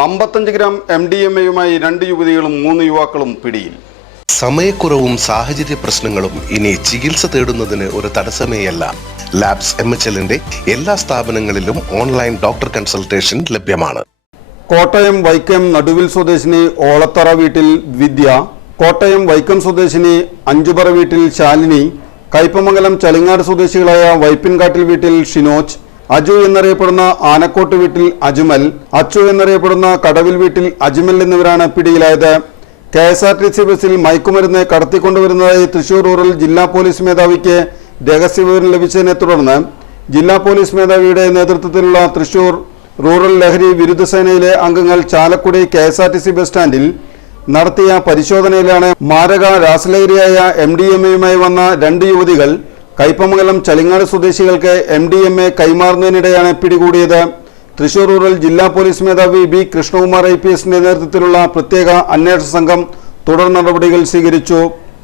55 gram MDMA-യുമായി 2 യുവതികളും 3 യുവാക്കളും പിടിയിൽ. സമയക്കുറവും സാഹചര്യ പ്രശ്നങ്ങളും ഇനി ചികിത്സ തേടുന്നതിന് ഒരു തടസ്സമേയല്ല. ലാബ്സ് MHLന്റെ എല്ലാ സ്ഥാപനങ്ങളിലും ഓൺലൈൻ ഡോക്ടർ കൺസൾട്ടേഷൻ ലഭ്യമാണ്. കോട്ടയം വൈക്കം നടുവിൽ സ്വദേശിനി ഓളത്തറ വീട്ടിൽ വിദ്യ, കോട്ടയം വൈക്കം സ്വദേശിനി അഞ്ചുപറ വീട്ടിൽ ശാലിനി, കയ്പമംഗലം ചളിങ്ങാട് സ്വദേശികളായ വൈപ്പിൻകാട്ടിൽ വീട്ടിൽ ഷിനോജ്, അജു എന്നറിയപ്പെടുന്ന ആനക്കോട്ട് വീട്ടിൽ അജ്മൽ, അച്ചു എന്നറിയപ്പെടുന്ന കടവിൽ വീട്ടിൽ അജ്മൽ എന്നിവരാണ് പിടിയിലായത്. KSRTC ബസ്സിൽ മയക്കുമരുന്ന് കടത്തിക്കൊണ്ടുവരുന്നതായി തൃശൂർ റൂറൽ ജില്ലാ പോലീസ് മേധാവിക്ക് രഹസ്യവിവരം ലഭിച്ചതിനെ തുടർന്ന് ജില്ലാ പോലീസ് മേധാവിയുടെ നേതൃത്വത്തിലുള്ള തൃശൂർ റൂറൽ ലഹരി വിരുദ്ധ സേനയിലെ അംഗങ്ങൾ ചാലക്കുടി KSRTC ബസ് സ്റ്റാൻഡിൽ നടത്തിയ പരിശോധനയിലാണ് മാരക രാസലഹരിയായ MDMA-യുമായി വന്ന 2 യുവതികൾ കയ്പമംഗലം ചളിങ്ങാട് സ്വദേശികൾക്ക് MDMA കൈമാറുന്നതിനിടെയാണ് പിടികൂടിയത്. തൃശൂർ റൂറൽ ജില്ലാ പോലീസ് മേധാവി B. കൃഷ്ണകുമാർ IPS നേതൃത്വത്തിലുള്ള പ്രത്യേക അന്വേഷണ സംഘം തുടർ നടപടികൾ സ്വീകരിച്ചു.